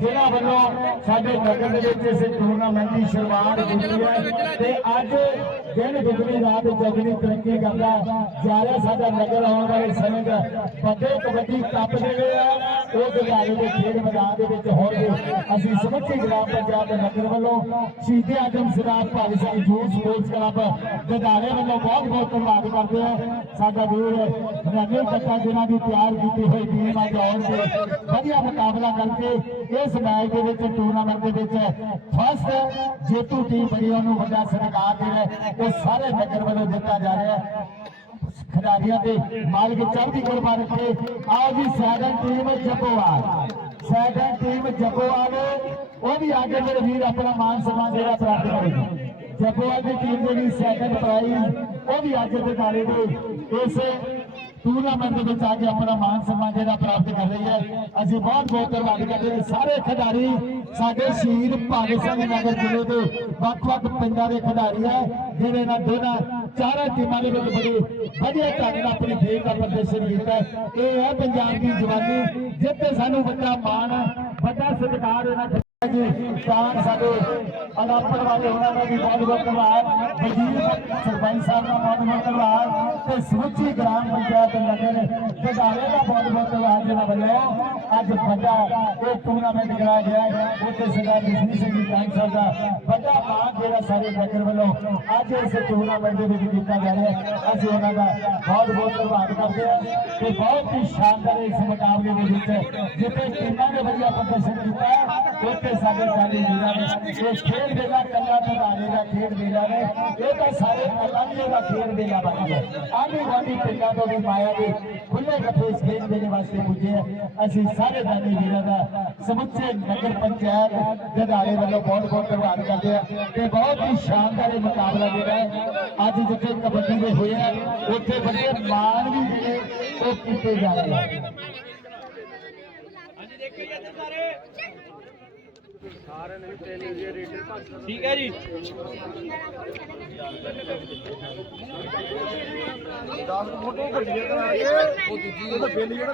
ਜਿਨ੍ਹਾਂ ਵੱਲੋਂ ਸਾਡੇ ਨਗਰ ਦੇ ਵਿੱਚ ਇਸ ਟੂਰਨਾਮੈਂਟ ਦੀ ਸ਼ੁਰੂਆਤ ਕੀਤੀ ਹੈ ਤੇ ਅੱਜ ਦਿਨ ਦੁਗਣੀ ਰਾਤ ਚੌਗਣੀ ਤਰੱਕੀ ਕਰਦਾ ਜਾ ਰਿਹਾ ਸਾਡਾ ਨਗਰ ਆਉਣ ਵਾਲੇ ਸਮੇਂ ਦਾ ਵੱਡੇ ਕਬੱਡੀ ਕੱਪ ਜਿਹੜੇ ਆ ਉਹ ਦਿਹਾੜੇ ਦੇ ਖੇਡ ਮੈਦਾਨ ਦੇ ਵਿੱਚ ਹੋਣਗੇ। ਅਸੀਂ ਸਮੁੱਚੀ ਗ੍ਰਾਮ ਪੰਚਾਇਤ ਨਗਰ ਵੱਲੋਂ ਸ਼ਹੀਦ ਆਜਮ ਸਰਦਾਰ ਭਾਈ ਸਿੰਘ ਜੂਸ ਸਪੋਰਟਸ ਕਲੱਬ ਦਿਹਾੜੇ ਵੱਲੋਂ ਬਹੁਤ ਬਹੁਤ ਧੰਨਵਾਦ ਕਰਦੇ ਹਾਂ। ਸਾਡਾ ਵੀਰ ਰਣਜੀਤ ਕੱਟਾ ਜਿਨ੍ਹਾਂ ਦੀ ਤਿਆਰ ਕੀਤੀ ਹੋਈ ਟੀਮ ਅੱਜ ਆਉਣਗੇ। ਵਧੀਆ ਮੁਕਾਬਲਾ ਕਰਕੇ ਇਸ ਮੈਚ ਦੇ ਵਿੱਚ ਟੂਰਨਾਮੈਂਟ ਦੇ ਵਿੱਚ ਫਸਟ ਜੇਤੂ ਟੀਮ ਬਣੀ ਉਹਨੂੰ ਵੱਡਾ ਸਤਿਕਾਰ ਜਿਹੜਾ ਉਹ ਸਾਰੇ ਨਗਰ ਵੱਲੋਂ ਦਿੱਤਾ ਜਾ ਰਿਹਾ ਹੈ। ਖਿਡਾਰੀਆਂ ਦੇ ਮਾਲਕ ਚੜ੍ਹਦੀ ਕਲਾ ਰੱਖੇ। ਆਓ ਜੀ second team Jappowal. Second team Jappowal, ਉਹ ਵੀ ਆਗੇ ਮੇਰੇ ਵੀਰ, ਆਪਣਾ ਮਾਨ ਸਨਮਾਨ ਜਿਹੜਾ ਪ੍ਰਾਪਤ ਕਰੇਗੀ ਜੱਪੋਵਾਲ ਦੀ ਟੀਮ ਦੇ ਵੀ ਸੈਕੰਡ ਪ੍ਰਾਈਜ਼ ਉਹ ਵੀ ਅੱਜ ਦੇ ਨਾਲੇ ਦੇ। ਇਸ ਟੂਰਨਾਮੈਂਟ ਦੇ ਵਿੱਚ ਆ ਕੇ ਆਪਣਾ ਮਾਨ ਸਨਮਾਨ ਜਿਹੜਾ ਪ੍ਰਾਪਤ ਕਰ ਰਹੀ ਹੈ। ਅਸੀਂ ਬਹੁਤ ਬਹੁਤ ਧੰਨਵਾਦ ਕਰਦੇ ਹਾਂ। ਸਾਰੇ ਖਿਡਾਰੀ ਸਾਡੇ ਸ਼ਹੀਦ ਭਗਤ ਸਿੰਘ ਨਗਰ ਜ਼ਿਲ੍ਹੇ ਦੇ ਵੱਖ-ਵੱਖ ਪਿੰਡਾਂ ਦੇ ਖਿਡਾਰੀ ਹੈ, ਜਿਹੜੇ ਇਹਨਾਂ ਦੋਨਾਂ ਚਾਰਾਂ ਟੀਮਾਂ ਦੇ ਵਿੱਚ ਬੜੀ ਵਧੀਆ ਢੰਗ ਨਾਲ ਆਪਣੀ ਖੇਡ ਦਾ ਪ੍ਰਦਰਸ਼ਨ ਕੀਤਾ ਇਹ ਹੈ ਪੰਜਾਬ ਦੀ ਜਵਾਨੀ ਜਿੱਤੇ ਸਾਨੂੰ ਵੱਡਾ ਮਾਣ, ਵੱਡਾ ਸਤਿਕਾਰ ਇਹਨਾਂ ਜੀ ਤਾਂ ਸਾਡੇ ਅਨਾਪੜ ਵਾਲੇ ਉਹਨਾਂ ਦਾ ਵੀ ਬਹੁਤ ਬਹੁਤ ਧੰਨਵਾਦ। ਵਜ਼ੀਰ ਸਰਪੰਚ ਸਾਹਿਬ ਦਾ ਬਹੁਤ ਬਹੁਤ ਧੰਨਵਾਦ ਤੇ ਸਮੁੱਚੀ ਗ੍ਰਾਮ ਪੰਚਾਇਤ ਨਗਰ ਗਦਾਰੇ ਦਾ ਬਹੁਤ ਬਹੁਤ ਧੰਨਵਾਦ ਜਿਹਨਾਂ ਵੱਲੋਂ ਅੱਜ ਵੱਡਾ ਇਹ ਟੂਰਨਾਮੈਂਟ ਕਰਾਇਆ ਗਿਆ ਹੈ। ਉੱਥੇ ਸਰਦਾਰ ਜਸਵੀਰ ਸਿੰਘ ਜੀ ਕਾਂਗ ਸਾਹਿਬ ਦਾ ਵੱਡਾ ਮਾਣ ਜਿਹੜਾ ਸਾਰੇ ਨਗਰ ਵੱਲੋਂ ਅੱਜ ਇਸ ਟੂਰਨਾਮੈਂਟ ਦੇ ਵਿੱਚ ਕੀਤਾ ਜਾ ਰਿਹਾ ਹੈ। ਅਸੀਂ ਉਹਨਾਂ ਦਾ ਬਹੁਤ ਬਹੁਤ ਧੰਨਵਾਦ ਕਰਦੇ ਹਾਂ ਤੇ ਬਹੁਤ ਹੀ ਸ਼ਾਨਦਾਰ ਇਸ ਮੁਕਾਬਲੇ ਦੇ ਵਿੱਚ ਜਿੱਥੇ ਟੀਮਾਂ ਨੇ ਵਧੀਆ ਪ੍ਰਦਰਸ਼ਨ ਕੀਤਾ ਹੈ, ਉੱਥੇ ਸਾਡੇ ਸਾਡੇ ਵੀਰਾਂ ਨੇ ਇਹ ਖੇਡ ਮੇਲਾ ਕੱਲਾ ਧਾਰੇ ਦਾ ਖੇਡ ਮੇਲਾ ਨੇ, ਇਹ ਤਾਂ ਸਾਰੇ ਅਲਾਂਝੇ ਦਾ ਖੇਡ ਮੇਲਾ ਬਣ ਗਿਆ। ਆਂਢੀ ਗੁਆਂਢੀ ਪਿੰਡਾਂ ਤੋਂ ਵੀ ਮਾਇਆ ਦੇ ਖੁੱਲੇ ਗੱਫੇ ਇਸ ਖੇਡ ਮੇਲੇ ਵਾਸਤੇ ਪੁੱਜੇ ਅਸੀਂ ਸਾਰੇ ਦਾਨੀ ਵੀਰਾਂ ਦਾ ਸਮੁੱਚੇ ਨਗਰ ਪੰਚਾਇਤ ਜਦਾਰੇ ਵੱਲੋਂ ਬਹੁਤ ਬਹੁਤ ਧੰਨਵਾਦ ਕਰਦੇ ਹਾਂ ਤੇ ਬਹੁਤ ਹੀ ਸ਼ਾਨਦਾਰ ਇਹ ਮੁਕਾਬਲਾ ਜਿਹੜਾ ਹੈ, ਅੱਜ ਜਿੱਥੇ ਕਬੱਡੀ ਦੇ ਹੋਏ ਆ, ਉੱਥੇ ਵੱਡੇ ਮਾਣ ਵੀ ਜਿਹੜੇ ਉਹ ਕੀਤੇ ਜਾ ਰਹੇ ਆ ਠੀਕ ਹੈ ਜੀ।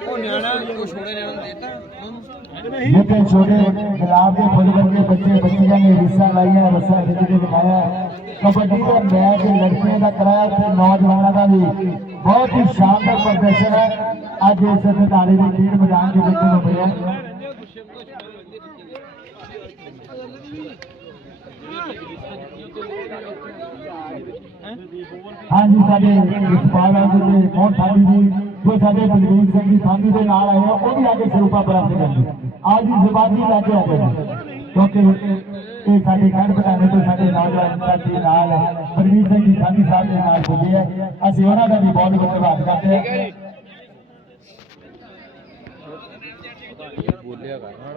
ਉਹ ਨਿਆਣਾ ਉਹ ਛੋੜੇ ਨਿਆਣਾ ਨੂੰ ਦੇਤਾ। ਜਿੱਥੇ ਛੋਟੇ ਗੁਲਾਬ ਦੇ ਫੁੱਲ ਵਰਗੇ ਬੱਚੇ ਬੱਚੀਆਂ ਨੇ ਹਿੱਸਾ ਲਾਈਆਂ ਰਸਾ ਖਿੱਚ ਕੇ ਦਿਖਾਇਆ। ਕਬੱਡੀ ਦਾ ਮੈਚ ਲੜਕੀਆਂ ਦਾ ਕਰਾਇਆ ਤੇ ਨੌਜਵਾਨਾਂ ਦਾ ਵੀ। ਬਹੁਤ ਹੀ ਸ਼ਾਨਦਾਰ ਪ੍ਰਦਰਸ਼ਨ ਹੈ। ਅੱਜ ਇਸ ਖਿਡਾਰੀ ਦੇ ਖੇਡ ਮੈਦਾਨ ਦੇ ਵਿੱਚ ਹੋਇਆ ਹਾਂਜੀ, ਸਾਡੇ ਇਸਪਾਲ ਜੀ ਦੇ ਮੋਹਨ ਸਾਡੀ ਜੀ ਜੋ ਸਾਡੇ ਬਲਵੀਰ ਸਿੰਘ ਜੀ ਸਾਡੀ ਦੇ ਨਾਲ ਆਏ ਆ, ਉਹ ਵੀ ਅੱਗੇ ਸਰੂਪਾ ਪ੍ਰਾਪਤ ਕਰਦੇ ਆਜ ਦੀ ਜ਼ਬਾਨੀ ਲੈ ਕੇ ਆਏ ਨੇ। ਕਿਉਂਕਿ ਇਹ ਸਾਡੇ ਖੰਡ ਬਟਾਣੇ ਤੋਂ ਸਾਡੇ ਨੌਜਵਾਨ ਸਾਥੀ ਨਾਲ, ਬਲਵੀਰ ਸਿੰਘ ਜੀ ਸਾਡੀ ਸਾਹਿਬ ਦੇ ਨਾਲ ਪੁੱਜੇ ਆ। ਅਸੀਂ ਉਹਨਾਂ ਦਾ ਵੀ ਬਹੁਤ ਬਹੁਤ ਧੰਨਵਾਦ ਕਰਦੇ ਹਾਂ।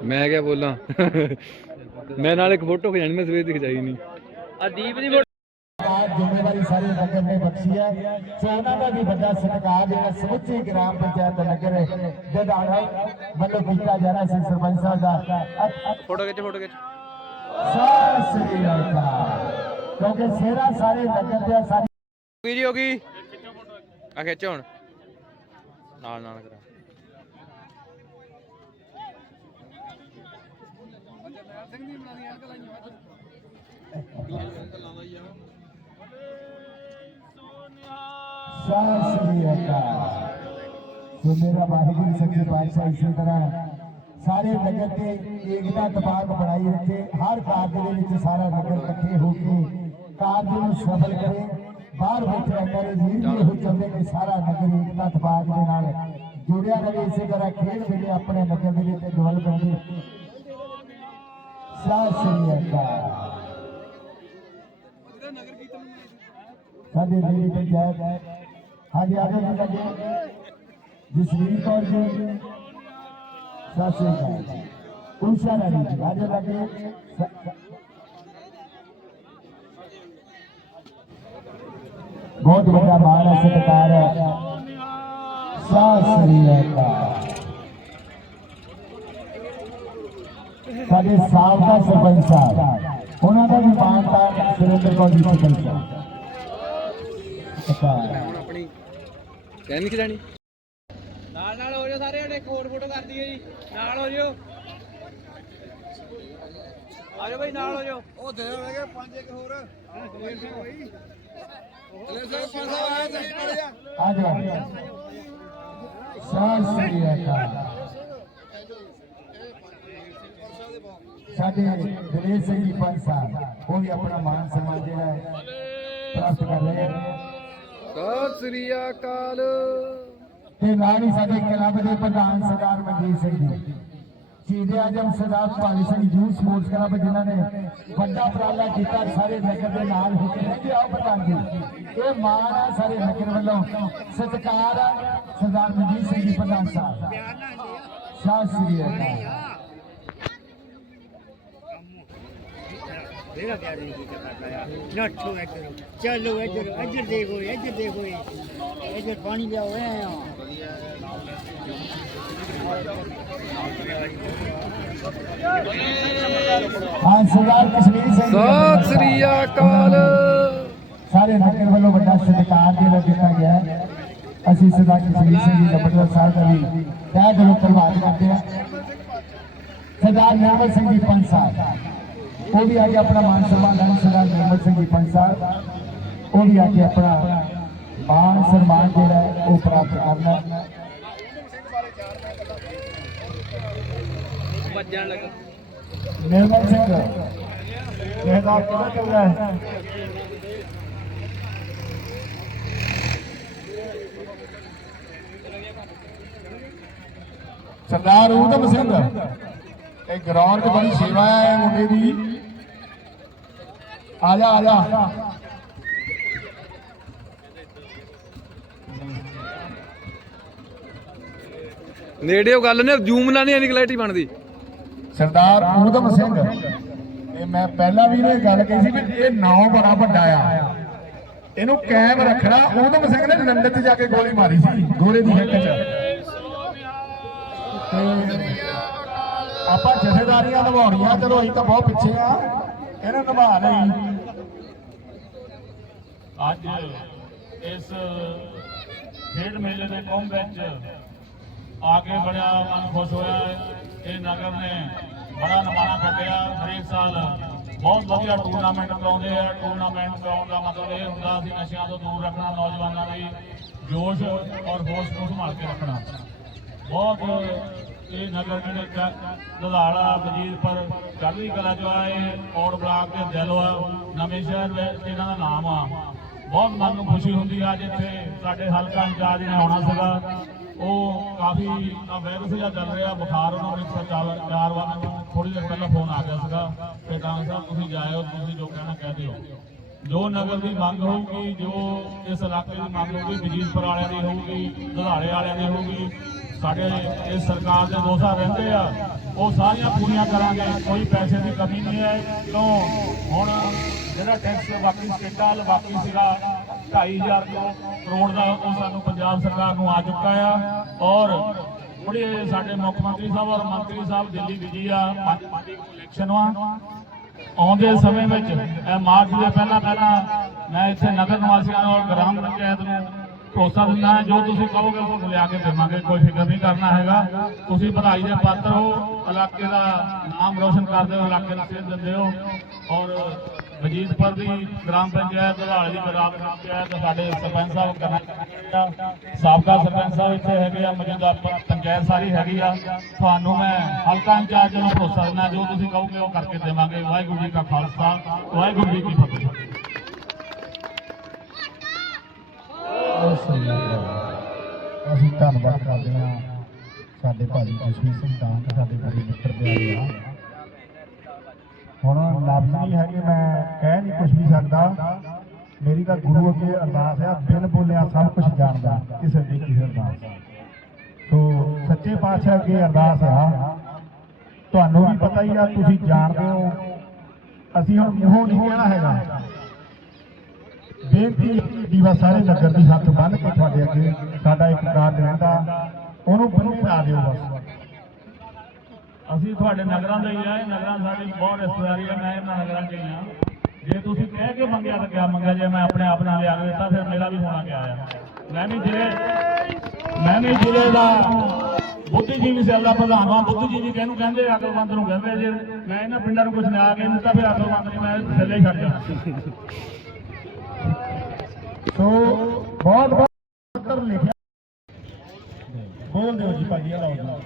ਮੈਂ ਕਿਆ ਬੋਲਾਂ? ਮੈਂ ਨਾਲ ਇੱਕ ਫੋਟੋ ਖਿਚਾਣੀ ਮੈਂ ਸਵੇਰ ਦੀ ਖਿਚਾਈ ਨਹੀਂ ਆ ਦੀਪ ਦੀ ਜ਼ਿੰਮੇਵਾਰੀ ਸਾਰੇ ਨਗਰ ਨੇ ਬਖਸ਼ੀ ਹੈ। ਸੋ ਉਹਨਾਂ ਦਾ ਵੀ ਵੱਡਾ ਸਤਿਕਾਰ ਜਿਹੜਾ ਸਮੁੱਚੀ ਗ੍ਰਾਮ ਪੰਚਾਇਤ ਨਗਰ ਜਦਾਣਾ ਵੱਲੋਂ ਕੀਤਾ ਜਾ ਰਿਹਾ ਸੀ ਸਰਪੰਚ ਸਾਹਿਬ ਦਾ। ਫੋਟੋ ਖਿੱਚ ਫੋਟੋ ਖਿੱਚ। ਸ੍ਰੀ ਅਕਾਲ। ਕਿਉਂਕਿ ਸੇਰਾ ਸਾਰੇ ਨਗਰ ਦੇ ਸਾਰੀ ਹੋ ਗਈ ਆ ਖਿੱਚ ਹੁਣ। ਨਾਲ ਨਾਲ ਕਰਾ। ਸਤਿ ਸ੍ਰੀ ਅਕਾਲ ਸੋ ਮੇਰਾ ਵਾਹਿਗੁਰੂ ਸੱਚੇ ਪਾਤਸ਼ਾਹ ਇਸੇ ਤਰ੍ਹਾਂ ਸਾਰੇ ਨਗਰ ਤੇ ਏਕਤਾ ਤਪਾਕ ਬਣਾਈ ਰੱਖੇ ਹਰ ਕਾਰਜ ਦੇ ਵਿੱਚ ਸਾਰਾ ਨਗਰ ਇਕੱਠੇ ਹੋ ਕੇ ਕਾਰਜ ਨੂੰ ਸਫਲ ਕਰੇ ਬਾਹਰ ਬੈਠੇ ਅੰਦਰ ਵੀਰ ਵੀ ਇਹੋ ਚਾਹੁੰਦੇ ਕਿ ਸਾਰਾ ਨਗਰ ਏਕਤਾ ਤਪਾਕ ਦੇ ਨਾਲ ਜੁੜਿਆ ਰਹੇ ਇਸੇ ਤਰ੍ਹਾਂ ਖੇਡ ਵੇਲੇ ਆਪਣੇ ਨਗਰ ਦੇ ਵਿੱਚ ਡਿਵੈਲਪ ਕਰੇ ਸਤਿ ਸ੍ਰੀ ਅਕਾਲ ਸਾਡੇ ਨੇੜੇ ਪੰਚਾਇਤ ਹਾਂਜੀ ਆਗੇ ਜੀ ਲੱਗੇ ਜਸਵੀਰ ਕੌਰ ਜੀ, ਸਤਿ ਸ੍ਰੀ ਅਕਾਲ ਉਸ਼ਾ ਰਾਣੀ ਜੀ ਆਗੇ ਲੱਗੇ। ਸ- ਬਹੁਤ ਵੱਡਾ ਮਾਣ ਹੈ, ਸਤਿਕਾਰ ਹੈ। ਸਤਿ ਸ੍ਰੀ ਅਕਾਲ। ਸਾਡੇ ਸਾਬਕਾ ਸਰਪੰਚ ਸਾਹਿਬ, ਉਹਨਾਂ ਦਾ ਹੁਣ ਆਪਣੀ ਕਹਿ ਨਹੀਂ ਖਿਚਾਣੀ ਨਾਲ ਨਾਲ ਹੋ ਜਾਓ ਸਾਰੇ ਹੁਣ ਇੱਕ ਫੋਟੋ ਕਰ ਦਈਏ ਜੀ ਨਾਲ ਹੋ ਜਾਓ ਆਜੋ ਬਈ ਨਾਲ ਹੋ ਜਾਓ ਉਹ ਦੇ ਦੇਣਗੇ ਪੰਜ ਇੱਕ ਹੋਰ ਅਲੇ ਸਰ ਪੰਜ ਸੌ ਆਇਆ ਤੇ ਆ ਜਾਓ ਸਤਿ ਸ੍ਰੀ ਅਕਾਲ ਸਾਡੇ ਦਿਲੇਸ਼ ਸਿੰਘ ਜੀ ਪੰਜ ਸਾਹਿਬ ਉਹ ਵੀ ਆਪਣਾ ਮਾਨ ਸਨਮਾਨ ਜਿਹੜਾ ਹੈ ਪ੍ਰਾਪਤ ਕਰ ਰਹੇ ਹਨ ਸਤਿ ਸ੍ਰੀ ਅਕਾਲ। ਤੇ ਨਾਲ ਹੀ ਸਾਡੇ ਕਲੱਬ ਦੇ ਪ੍ਰਧਾਨ ਸਰਦਾਰ ਮਨਜੀਤ ਸਿੰਘ ਜੀ। ਸ਼ਹੀਦ ਆਜਮ Sardar Bhagat Singh youth sports club ਜਿਨ੍ਹਾਂ ਨੇ ਵੱਡਾ ਉਪਰਾਲਾ ਕੀਤਾ ਸਾਰੇ ਨਗਰ ਦੇ ਨਾਲ ਹੋ ਕੇ ਕਿ ਆਓ ਪ੍ਰਧਾਨ ਜੀ। ਇਹ ਮਾਣ ਹੈ ਸਾਰੇ ਨਗਰ ਵੱਲੋਂ। ਸਤਿਕਾਰ ਹੈ ਸਰਦਾਰ ਮਨਜੀਤ ਸਿੰਘ ਜੀ ਪ੍ਰਧਾਨ ਸਾਹਿਬ ਸਤਿ ਸ੍ਰੀ ਅਕਾਲ। ਮੇਰਾ ਪਿਆਰ ਨਹੀਂ ਕੀਤਾ ਕਰਦਾ ਨੱਠੋ ਇੱਧਰ ਚਲੋ ਇੱਧਰ ਇੱਧਰ ਦੇਖੋ ਇੱਧਰ ਦੇਖੋ ਇੱਧਰ ਪਾਣੀ ਲਿਆਓ ਐ ਆ। ਹਾਂ ਸਰਦਾਰ ਕਸ਼ਮੀਰ ਸਿੰਘ ਸਤਿ ਸ੍ਰੀ। ਅਕਾਲ। ਸਾਰੇ ਨਗਰ ਵੱਲੋਂ ਵੱਡਾ ਸਤਿਕਾਰ ਜਿਹੜਾ ਦਿੱਤਾ ਗਿਆ ਅਸੀਂ ਸਰਦਾਰ ਕਸ਼ਮੀਰ ਸਿੰਘ ਜੀ ਨੰਬਰਦਾਰ ਸਾਹਿਬ ਦਾ ਵੀ ਤਹਿ ਦਿਲੋਂ ਧੰਨਵਾਦ ਕਰਦੇ ਹਾਂ। ਸਰਦਾਰ ਨਿਰਮਲ ਸਿੰਘ ਜੀ ਪੰਜ ਸਾਹਿਬ ਉਹ ਵੀ ਅੱਜ ਆਪਣਾ ਮਾਨ ਸਨਮਾਨ ਲੈਣ ਸਰਦਾਰ ਨਿਰਮਲ ਸਿੰਘ ਜੀ ਪੰਜ ਸਾਹਿਬ ਉਹ ਵੀ ਆ ਕੇ ਆਪਣਾ ਮਾਨ ਸਨਮਾਨ ਜਿਹੜਾ ਉਹ ਪ੍ਰਾਪਤ ਕਰਨਾ ਵੱਜਣ ਲੱਗਾ ਨਿਰਮਲ ਸਿੰਘ ਇਹਦਾ ਕਿਹੜਾ ਚੱਲਦਾ ਹੈ। ਸਰਦਾਰ ਊਧਮ ਸਿੰਘ, ਇਹ ਗਰਾਊਂਡ 'ਚ ਬੜੀ ਸੇਵਾ ਹੈ ਮੁੰਡੇ ਦੀ। ਆ ਜਾ ਆ ਜਾ। ਨੇੜਿਓ ਗੱਲ ਨੇ ਜ਼ੂਮ ਨਾਲ ਨਹੀਂ ਕਲੈਰਿਟੀ ਬਣਦੀ। ਸਰਦਾਰ ਊਧਮ ਸਿੰਘ ਇਹ ਮੈਂ ਪਹਿਲਾਂ ਵੀ ਇਹ ਗੱਲ ਕਹੀ ਸੀ ਵੀ ਇਹ ਨਾਮ ਬੜਾ ਵੱਡਾ ਆ। ਇਹਨੂੰ ਕਾਇਮ ਰੱਖਣਾ ਊਧਮ ਸਿੰਘ ਨੇ ਲੰਡਨ 'ਚ ਜਾ ਕੇ ਗੋਲੀ ਮਾਰੀ ਸੀ ਗੋਲੇ ਦੀ ਹਿੱਕ 'ਚ। ਆਪਾਂ ਜਥੇਦਾਰੀਆਂ ਨਿਭਾਉਣੀਆਂ ਚਲੋ ਅਸੀਂ ਤਾਂ ਬਹੁਤ ਪਿੱਛੇ ਆ। ਇਹਨੂੰ ਨਿਭਾ ਲਈ। ਅੱਜ ਇਸ ਖੇਡ ਮੇਲੇ ਦੇ ਕੁੰਭ ਵਿੱਚ ਆ ਕੇ ਬੜਾ ਮਨ ਖੁਸ਼ ਹੋਇਆ। ਇਹ ਨਗਰ ਨੇ ਬੜਾ ਨਮਾਣਾ ਕੱਢਿਆ। ਹਰੇਕ ਸਾਲ ਬਹੁਤ ਵਧੀਆ ਟੂਰਨਾਮੈਂਟ ਕਰਾਉਂਦੇ ਆ। ਟੂਰਨਾਮੈਂਟ ਕਰਾਉਣ ਦਾ ਮਤਲਬ ਇਹ ਹੁੰਦਾ ਸੀ ਨਸ਼ਿਆਂ ਤੋਂ ਦੂਰ ਰੱਖਣਾ, ਨੌਜਵਾਨਾਂ ਲਈ ਜੋਸ਼ ਔਰ ਹੋਸ਼ ਨੂੰ ਸੰਭਾਲ ਕੇ ਰੱਖਣਾ। ਬਹੁਤ ਇਹ ਨਗਰ ਜਿਹੜੇ ਕ- ਲੁਧਾੜਾ ਵਜੀਦਪੁਰ ਚੜ੍ਹਦੀ ਕਲਾ ਜੋ ਆ ਇਹ ਔੜ ਬਲਾਕ ਦੇ ਦਿਲ ਆ। ਨਵੇਂ ਸ਼ਹਿਰ ਵਿੱਚ ਇਹਨਾਂ ਦਾ ਨਾਮ ਆ। ਬਹੁਤ ਮਨ ਨੂੰ ਖੁਸ਼ੀ ਹੁੰਦੀ ਆ ਅੱਜ ਇੱਥੇ ਸਾਡੇ ਹਲਕਾ ਇੰਚਾਰਜ ਨੇ ਆਉਣਾ ਸੀਗਾ। ਉਹ ਕਾਫੀ ਵਾਇਰਸ ਜਿਹਾ ਚੱਲ ਰਿਹਾ, ਬੁਖਾਰ ਉਹਨਾਂ ਨੂੰ 104 ਵਾਰ ਥੋੜੀ ਦੇਰ ਪਹਿਲਾਂ ਫੋਨ ਆ ਗਿਆ ਸੀਗਾ। ਤੇ ਡਾਕਟਰ ਸਾਹਿਬ, ਤੁਸੀਂ ਜਾਇਓ, ਤੁਸੀਂ ਜੋ ਕਹਿਣਾ ਕਹਿ ਦਿਓ। ਜੋ ਨਗਰ ਦੀ ਮੰਗ ਹੋਊਗੀ, ਜੋ ਇਸ ਇਲਾਕੇ ਦੀ ਮੰਗ ਹੋਊਗੀ ਵਜੀਦਪੁਰ ਵਾਲਿਆਂ ਦੀ ਹੋਊਗੀ ਲੁਧਾੜੇ ਵਾਲਿਆਂ ਦੀ ਹੋਊਗੀ, ਸਾਡੇ ਇਸ ਸਰਕਾਰ ਦੇ ਦੋ ਰਹਿੰਦੇ ਆ, ਉਹ ਸਾਰੀਆਂ ਪੂਰੀਆਂ ਕਰਾਂਗੇ, ਕੋਈ ਪੈਸੇ ਦੀ ਕਮੀ ਨਹੀਂ ਹੈ। ਕਿਉਂ? ਹੁਣ ਜਿਹੜਾ ਟੈਕਸ ਬਾਕੀ ਸਟੇਟਾਂ ਵੱਲ ਬਾਕੀ ਸੀਗਾ 2500 ਕਰੋੜ ਦਾ ਉਹ ਸਾਨੂੰ ਪੰਜਾਬ ਸਰਕਾਰ ਨੂੰ ਆ ਚੁੱਕਾ ਆ। ਔਰ ਬੜੇ ਸਾਡੇ ਮੁੱਖ ਮੰਤਰੀ ਸਾਹਿਬ ਔਰ ਮੰਤਰੀ ਸਾਹਿਬ ਦਿੱਲੀ ਵਿਜੀ ਆ ਪੰਜ ਇਲੈਕਸ਼ਨ ਵਾ। ਆਉਂਦੇ ਸਮੇਂ ਵਿੱਚ, ਇਹ ਮਾਰਚ ਦੇ ਪਹਿਲਾਂ ਪਹਿਲਾਂ ਮੈਂ ਇੱਥੇ ਨਗਰ ਨਿਵਾਸੀਆਂ ਨੂੰ ਔਰ ਗ੍ਰਾਮ ਪੰਚਾਇਤ ਨੂੰ ਭਰੋਸਾ ਦਿੰਦਾ ਹਾਂ, ਜੋ ਤੁਸੀਂ ਕਹੋਗੇ ਉਹ ਤੁਹਾਨੂੰ ਲਿਆ ਕੇ ਦੇਵਾਂਗੇ, ਕੋਈ ਫਿਕਰ ਨਹੀਂ ਕਰਨਾ ਹੈਗਾ। ਤੁਸੀਂ ਵਧਾਈ ਦੇ ਪਾਤਰ ਹੋ, ਇਲਾਕੇ ਦਾ ਨਾਮ ਰੋਸ਼ਨ ਕਰਦੇ ਹੋ, ਇਲਾਕੇ ਨੂੰ ਸੇਧ ਦਿੰਦੇ ਹੋ। ਔਰ ਵਜੀਦਪੁਰ ਦੀ ਗ੍ਰਾਮ ਪੰਚਾਇਤ ਲੁਧਾੜੇ ਦੀ ਗ੍ਰਾਮ ਪੰਚਾਇਤ, ਸਾਡੇ ਸਰਪੰਚ ਸਾਹਿਬ, ਕਰਨਾ ਸਾਬਕਾ ਸਰਪੰਚ ਸਾਹਿਬ ਇੱਥੇ ਹੈਗੇ ਆ, ਮੌਜੂਦਾ ਪ- ਪੰਚਾਇਤ ਸਾਰੀ ਹੈਗੀ ਆ। ਤੁਹਾਨੂੰ ਮੈਂ ਹਲਕਾ ਇੰਚਾਰਜ ਨੂੰ ਭਰੋਸਾ ਦਿੰਦਾ, ਜੋ ਤੁਸੀਂ ਕਹੋਗੇ ਉਹ ਕਰਕੇ ਦੇਵਾਂਗੇ। ਵਾਹਿਗੁਰੂ ਜੀ ਕਾ ਖਾਲਸਾ, ਵਾਹਿਗੁਰੂ ਜੀ ਕੀ ਫਤਿਹ। ਅਸੀਂ ਧੰਨਵਾਦ ਕਰਦੇ ਹਾਂ ਸਾਡੇ ਭਾਜੀ ਜਸਵੀਰ ਸਿੰਘ ਦਾਨ ਸਾਡੇ ਬੜੇ ਮਿੱਤਰ ਪਿਆਰੇ ਆ। ਹੁਣ ਲਫ਼ਜ਼ ਨਹੀਂ ਹੈਗੇ, ਮੈਂ ਕਹਿ ਨਹੀਂ ਕੁਝ ਵੀ ਸਕਦਾ। ਮੇਰੀ ਤਾਂ ਗੁਰੂ ਅੱਗੇ ਅਰਦਾਸ ਹੈ ਬਿਨ ਬੋਲਿਆ ਸਭ ਕੁਝ ਜਾਣਦਾ, ਕਿਸੇ ਦੀ ਕਿਸੇ ਅਰਦਾਸ। ਸੋ ਸੱਚੇ ਪਾਤਸ਼ਾਹ ਅੱਗੇ ਅਰਦਾਸ ਆ। ਤੁਹਾਨੂੰ ਵੀ ਪਤਾ ਹੀ ਆ, ਤੁਸੀਂ ਜਾਣਦੇ ਹੋ। ਅਸੀਂ ਹੁਣ ਮੂੰਹੋਂ ਨਹੀਂ ਕਹਿਣਾ ਹੈਗਾ। ਬੇਨਤੀ ਦੀਵਾ ਸਾਰੇ ਨਗਰ ਦੀ ਹੱਥ ਬੰਨ ਕੇ ਤੁਹਾਡੇ ਅੱਗੇ ਸਾਡਾ ਇੱਕ ਕਾਰਜ ਰਹਿੰਦਾ, ਉਹਨੂੰ ਬੰਨੇ ਲਾ ਦਿਓ ਬਸ। ਅਸੀਂ ਤੁਹਾਡੇ ਨਗਰਾਂ ਦੇ ਹੀ ਆ ਨਗਰਾਂ ਸਾਡੀ ਬਹੁਤ ਰਿਸ਼ਤੇਦਾਰੀ ਹੈ ਮੈਂ ਇਹਨਾਂ ਨਗਰਾਂ 'ਚ ਹੀ ਆ। ਜੇ ਤੁਸੀਂ ਕਹਿ ਕੇ ਮੰਗਿਆ ਤਾਂ ਕਿਆ ਮੰਗਿਆ, ਜੇ ਮੈਂ ਆਪਣੇ ਆਪ ਨਾਲ ਲਿਆ ਦਿੱਤਾ, ਫਿਰ ਮੇਰਾ ਵੀ ਹੋਣਾ ਕਿਆ ਆ। ਮੈਂ ਵੀ ਜ਼ਿਲ੍ਹੇ ਮੈਂ ਵੀ ਜ਼ਿਲ੍ਹੇ ਦਾ ਬੁੱਧੀਜੀਵੀ ਸੈੱਲ ਦਾ ਪ੍ਰਧਾਨ ਹਾਂ। ਬੁੱਧੀਜੀਵੀ ਕਿਹਨੂੰ ਕਹਿੰਦੇ? ਅਕਲਮੰਦ ਨੂੰ ਕਹਿੰਦੇ ਜੇ ਮੈਂ ਇਹਨਾਂ ਪਿੰਡਾਂ ਨੂੰ ਕੁਝ ਨਾ ਕੇ ਦਿੱਤਾ, ਫਿਰ ਅਕਲਮੰਦ ਨਹੀਂ, ਮੈਂ ਥੱਲੇ ਛੱਡ ਜਾਣਾ। ਸੋ ਬਹੁਤ ਬਹੁਤ ਪੱਤਰ ਲਿਖਿਆ ਬੋਲ ਦਿਓ ਜੀ ਭਾਜੀ ਆ ਲਓ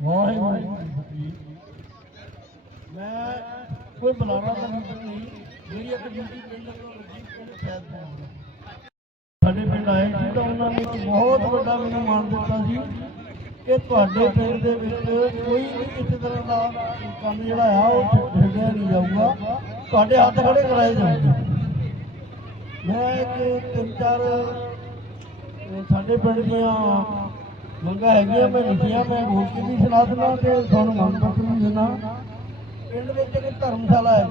ਵਾਹਿਗੁਰੂ ਜੀ ਕੀ ਫਤਿਹ। ਮੈਂ ਕੋਈ ਬੁਲਾਵਾ ਤਾਂ ਨਹੀਂ ਜਿਹੜੀ ਇੱਕ ਡਿਊਟੀ ਪਿੰਡ ਤੋਂ ਲੱਗੀ ਪਿੰਡ ਸੈਦਪੁਰ ਸਾਡੇ ਪਿੰਡ ਆਏ ਸੀ ਤਾਂ ਉਹਨਾਂ ਨੇ ਇੱਕ ਬਹੁਤ ਵੱਡਾ ਮੈਨੂੰ ਮਾਣ ਦਿੱਤਾ ਸੀ। ਕਿ ਤੁਹਾਡੇ ਪਿੰਡ ਦੇ ਵਿੱਚ ਕੋਈ ਵੀ ਕਿਸੇ ਤਰ੍ਹਾਂ ਦਾ ਕੰਮ ਜਿਹੜਾ ਆ, ਉਹ ਛੱਡਿਆ ਨਹੀਂ ਜਾਊਗਾ। ਤੁਹਾਡੇ ਹੱਥ ਖੜੇ ਕਰਾਏ ਜਾਣਗੇ। ਮੈਂ ਇੱਕ ਤਿੰਨ ਚਾਰ ਸਾਡੇ ਪਿੰਡ ਦੀਆਂ ਮੰਗਾਂ ਹੈਗੀਆਂ, ਮੈਂ ਲਿਖੀਆਂ, ਮੈਂ ਬੋਲ ਕੇ ਵੀ ਸੁਣਾ ਦਿੰਦਾ ਤੇ ਤੁਹਾਨੂੰ ਮੰਗ ਪੱਤਰ ਵੀ ਦਿੰਦਾ। ਪਿੰਡ ਵਿੱਚ ਇੱਕ ਧਰਮਸ਼ਾਲਾ ਹੈ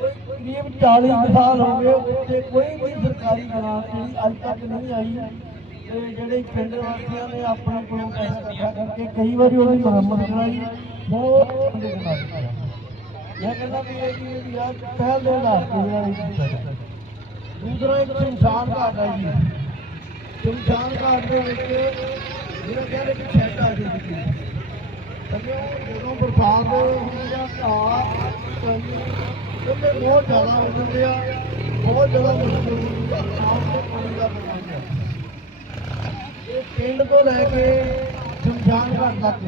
ਕਰੀਬ 40 ਕੁ ਸਾਲ ਹੋ ਗਏ, ਉੱਥੇ ਕੋਈ ਵੀ ਸਰਕਾਰੀ ਗ੍ਰਾਂਟ ਜਿਹੜੀ ਅੱਜ ਤੱਕ ਨਹੀਂ ਆਈ। ਤੇ ਜਿਹੜੇ ਪਿੰਡ ਵਾਸੀਆਂ ਨੇ ਆਪਣੇ ਕੋਲੋਂ ਪੈਸਾ ਇਕੱਠਾ ਕਰਕੇ ਕਈ ਵਾਰੀ ਉਹਦੀ ਮੁਰੰਮਤ ਕਰਾਈ, ਬਹੁਤ ਬੰਦੇ ਬਣਾ ਦਿੱਤਾ ਮੈਂ ਕਹਿੰਦਾ ਵੀ ਇਹ ਕੀ ਜਿਹੜੀ ਪਹਿਲ ਦੇ ਆਧਾਰ ਤੇ ਜਿਹੜਾ ਇਹ ਕੀਤਾ ਜਾਵੇ। ਦੂਸਰਾ ਇੱਕ ਇਨਸਾਨ ਘਾਟ ਹੈ ਜੀ। ਇਨਸਾਨ ਘਾਟ ਦੇ ਵਿੱਚ ਜਿਹੜਾ ਕਹਿੰਦੇ ਕਿ ਛੱਡ ਆ ਜਾਂਦੀ ਸੀ ਜਦੋਂ ਬਰਸਾਤ ਹੁੰਦੀ ਆ ਘਾਹ ਉਹਦੇ ਬਹੁਤ ਜ਼ਿਆਦਾ ਹੋ ਜਾਂਦੇ ਆ, ਬਹੁਤ ਜ਼ਿਆਦਾ ਮੁਸ਼ਕਲ ਹੁੰਦੀ ਆ ਪਾਣੀ ਦਾ ਪ੍ਰਬੰਧ ਇਹ ਪਿੰਡ ਤੋਂ ਲੈ ਕੇ ਸ਼ਮਸ਼ਾਨ ਘਾਟ ਤੱਕ।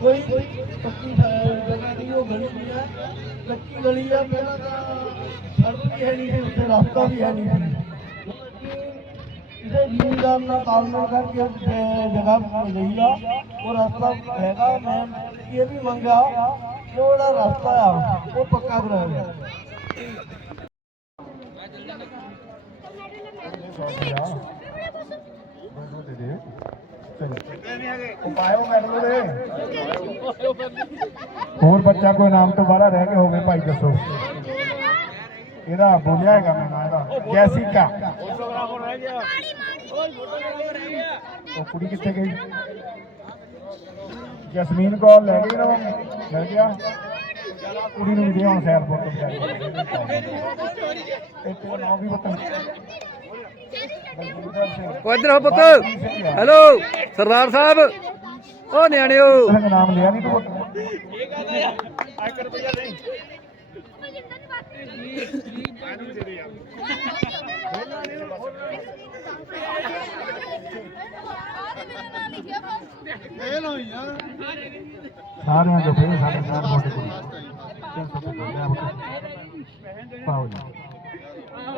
ਕੋਈ ਪੱਕੀ ਜਗ੍ਹਾ ਨਹੀਂ, ਉਹ ਗਲੀ ਨਹੀਂ ਹੈ ਕੱਚੀ ਗਲੀ ਆ, ਪਹਿਲਾਂ ਤਾਂ ਸੜਕ ਵੀ ਹੈ ਨਹੀਂ ਸੀ, ਉੱਥੇ ਰਸਤਾ ਵੀ ਹੈ ਨਹੀਂ ਸੀ। ਜ਼ਿਮੀਦਾਰ ਨਾਲ ਤਾਲਮੇਲ ਕਰਕੇ ਜਗ੍ਹਾ ਲਈ ਆ। ਉਹ ਰਸਤਾ ਹੈਗਾ, ਮੈਂ ਇਹ ਵੀ ਮੰਗਾ ਉਹ ਜਿਹੜਾ ਰਸਤਾ ਆ, ਉਹ ਪੱਕਾ ਕਰਾਇਆ ਜਾਵੇ ਪਾਇਓ ਮੈਡਮ ਦੇ ਹੋਰ ਬੱਚਾ ਕੋਈ ਨਾਮ ਤੋਂ ਬਾਹਰ ਰਹਿ ਕੇ ਹੋਵੇ ਭਾਈ ਦੱਸੋ। ਇਹਦਾ ਬੋਲਿਆ ਹੈਗਾ ਮੈਂ ਨਾਂ ਇਹਦਾ, ਜੈਸਿਕਾ। ਉਹ ਕੁੜੀ ਕਿੱਥੇ ਗਈ? ਜਸਮੀਨ ਕੌਰ ਲੈ ਗਈ ਨਾ ਮਿਲ ਗਿਆ। ਕੁੜੀ ਨੂੰ ਵੀ ਹੁਣ ਸੈਰ ਫੋਟੋ ਵਿਚਾਰੀ ਇੱਕ ਨਾਮ ਵੀ ਬਤਾ ਉਹ ਇੱਧਰ ਹੋ ਪੁੱਤ। ਹੈਲੋ ਸਰਦਾਰ ਸਾਹਿਬ। ਉਹ ਨਿਆਣਿਓ। ਨਾਮ ਲਿਆ ਨਹੀਂ ਤੂੰ ਸਾਰਿਆਂ ਦੇ ਫੇਰ ਸਾਡੇ ਸਾਰ ਮੋਟੇ ਕੋਲ ਪਾਓ ਜੀ।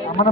ਅਮਨ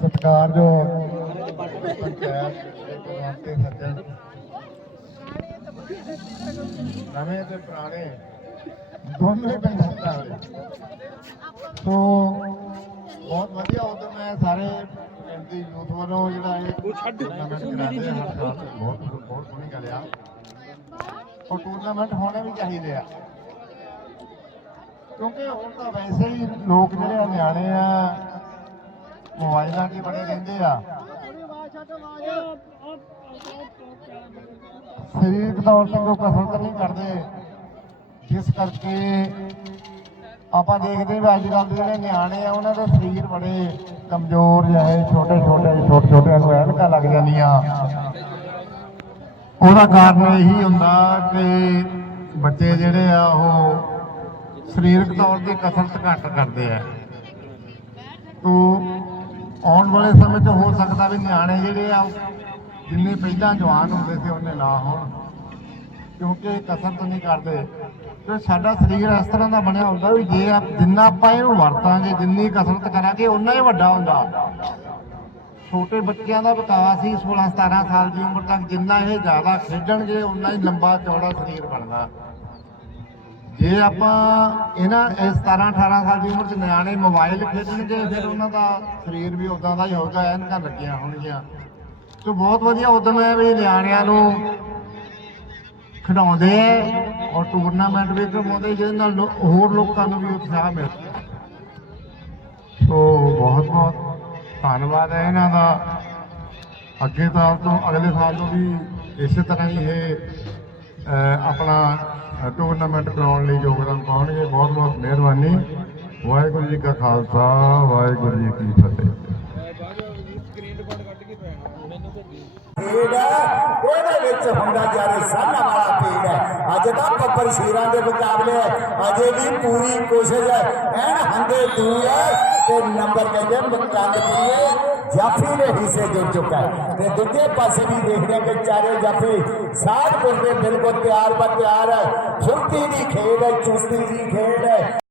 ਸਤਿਕਾਰ ਜੋ ਪੰਚਾਇਤ ਤੇ ਸੱਜਣ ਨਵੇਂ ਤੇ ਪੁਰਾਣੇ ਦੋਨੇ ਪਿੰਡਾਂ ਦੇ ਸੋ ਬਹੁਤ ਵਧੀਆ ਉਦੋਂ ਮੈਂ ਸਾਰੇ ਪਿੰਡ ਦੀ ਯੂਥ ਵੱਲੋਂ ਜਿਹੜਾ ਇਹ ਬਹੁਤ ਬਹੁਤ ਸੋਹਣੀ ਗੱਲ ਆ। ਉਹ ਟੂਰਨਾਮੈਂਟ ਹੋਣੇ ਵੀ ਚਾਹੀਦੇ ਆ। ਕਿਉਂਕਿ ਹੁਣ ਤਾਂ ਵੈਸੇ ਹੀ ਲੋਕ ਜਿਹੜੇ ਆ ਨਿਆਣੇ ਆ, ਮੋਬਾਈਲਾਂ 'ਤੇ ਬੜੇ ਰਹਿੰਦੇ ਆ। ਸਰੀਰ ਤੌਰ ਤੇ ਕੋਈ ਕਸਰਤ ਨਹੀਂ ਕਰਦੇ। ਜਿਸ ਕਰਕੇ ਆਪਾਂ ਦੇਖਦੇ ਵੀ ਅੱਜ ਕੱਲ੍ਹ ਦੇ ਜਿਹੜੇ ਨਿਆਣੇ ਆ, ਉਹਨਾਂ ਦੇ ਸਰੀਰ ਬੜੇ ਕਮਜ਼ੋਰ ਜਿਹੇ ਛੋਟੇ ਛੋਟੇ ਛੋਟੇ ਛੋਟੇ ਨੂੰ ਐਨਕਾਂ ਲੱਗ ਜਾਂਦੀਆਂ। ਉਹਦਾ ਕਾਰਨ ਇਹੀ ਹੁੰਦਾ ਕਿ ਬੱਚੇ ਜਿਹੜੇ ਆ, ਉਹ ਸਰੀਰਕ ਤੌਰ ਤੇ ਕਸਰਤ ਘੱਟ ਕਰਦੇ ਆ। ਤੋ ਆਉਣ ਵਾਲੇ ਸਮੇਂ 'ਚ ਹੋ ਸਕਦਾ ਵੀ ਨਿਆਣੇ ਜਿਹੜੇ ਆ, ਜਿੰਨੇ ਪਹਿਲਾਂ ਜਵਾਨ ਹੁੰਦੇ ਸੀ, ਉਹਨੇ ਨਾ ਹੋਣ। ਕਿਉਂਕਿ ਕਸਰਤ ਨਹੀਂ ਕਰਦੇ। ਤੇ ਸਾਡਾ ਸਰੀਰ ਇਸ ਤਰ੍ਹਾਂ ਦਾ ਬਣਿਆ ਹੁੰਦਾ ਵੀ ਜੇ ਆਪ, ਜਿੰਨਾ ਆਪਾਂ ਇਹਨੂੰ ਵਰਤਾਂਗੇ, ਜਿੰਨੀ ਕਸਰਤ ਕਰਾਂਗੇ ਉਨਾ ਹੀ ਵੱਡਾ ਹੁੰਦਾ। ਛੋਟੇ ਬੱਚਿਆਂ ਦਾ ਵਿਕਾਸ ਹੀ 16 17 ਸਾਲ ਦੀ ਉਮਰ ਤੱਕ ਜਿੰਨਾ ਇਹ ਜ਼ਿਆਦਾ ਖੇਡਣਗੇ ਉਨਾ ਹੀ ਲੰਬਾ ਚੌੜਾ ਸਰੀਰ ਬਣਦਾ। ਜੇ ਆਪਾਂ ਇਹਨਾਂ, ਇਹ 17 18 ਸਾਲ ਦੀ ਉਮਰ 'ਚ ਨਿਆਣੇ ਮੋਬਾਈਲ ਖੇਡਣਗੇ, ਫਿਰ ਉਹਨਾਂ ਦਾ ਸਰੀਰ ਵੀ ਉਦਾਂ ਦਾ ਹੀ ਹੋਊਗਾ ਐਨਕਾਂ ਲੱਗੀਆਂ ਹੋਣਗੀਆਂ। ਸੋ ਬਹੁਤ ਵਧੀਆ ਉਦਮ ਹੈ ਵੀ ਨਿਆਣਿਆਂ ਨੂੰ ਖਿਡਾਉਂਦੇ ਐ ਔਰ ਟੂਰਨਾਮੈਂਟ ਵੀ ਕਰਵਾਉਂਦੇ, ਜਿਹਦੇ ਨਾਲ ਲੋ- ਹੋਰ ਲੋਕਾਂ ਨੂੰ ਵੀ ਉਤਸ਼ਾਹ ਮਿਲਦਾ ਸੋ ਬਹੁਤ ਬਹੁਤ ਧੰਨਵਾਦ ਹੈ ਇਹਨਾਂ ਦਾ। ਅੱਗੇ ਸਾਲ ਤੋਂ, ਅਗਲੇ ਸਾਲ ਤੋਂ ਵੀ ਇਸੇ ਤਰ੍ਹਾਂ ਹੀ ਇਹ ਆਪਣਾ ਟੂਰਨਾਮੈਂਟ ਕਰਾਉਣ ਲਈ ਯੋਗਦਾਨ ਪਾਉਣਗੇ। ਬਹੁਤ ਬਹੁਤ ਮਿਹਰਬਾਨੀ। ਵਾਹਿਗੁਰੂ ਜੀ ਕਾ ਖਾਲਸਾ ਵਾਹਿਗੁਰੂ ਜੀ ਕੀ ਫਤਿਹ। ਉਹਦੇ ਵਿੱਚ ਹੁੰਦਾ ਜਾਰੇ ਸਾਨਾ ਵਾਲਾ ਖੇਡ ਹੈ। ਅੱਜ ਤਾਂ ਪੱਪਰ ਸ਼ੀਰਾਂ ਦੇ ਮੁਕਾਬਲੇ ਅਜੇ ਵੀ ਪੂਰੀ ਕੋਸ਼ਿਸ਼ ਹੈ। ਐਨ ਹੰਦੇ ਦੂਰ ਹੈ ਤੇ ਨੰਬਰ ਕਹਿੰਦੇ ਮੁਕੰਦਪੁਰੀਏ ਜਾਫੀ ਦੇ ਹਿੱਸੇ ਜੁੜ ਚੁੱਕਾ ਹੈ। ਤੇ ਦੂਜੇ ਪਾਸੇ ਵੀ ਦੇਖਦੇ ਹਾਂ ਕਿ ਚਾਰੇ ਜਾਫੀ ਸਾਧਪੁਰ ਦੇ ਬਿਲਕੁਲ ਤਿਆਰ ਬਰ ਤਿਆਰ ਹੈ। ਫੁਰਤੀ ਦੀ ਖੇਡ ਹੈ, ਚੁਸਤੀ ਦੀ ਖੇਡ ਹੈ।